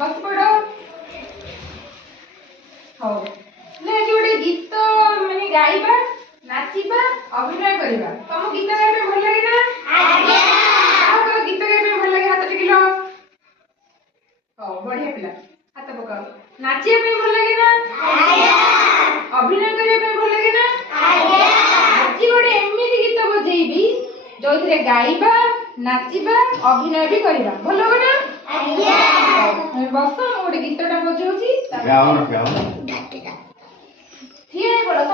बस पड़ो हो ले आज गोटे गीत माने गाइबा नाचिबा अभिनय करिबा तुम गीत गाइबा भल लागे ना आज्ञा को गीत गाइबा भल लागे हाथ टिकिलो हो बढ़िया पिला हाथ पकाओ नाचिबा पे भल लागे ना आज्ञा अभिनय करिबा पे भल लागे ना आज्ञा आज गोटे एमिति गीत बजेइबी जो थिरे गाइबा नाचिबा अभिनय भी करिबा भल लागे ना आज्ञा बस गोटे गीतटा बजाउची गाओ ना ठीक है बड़ा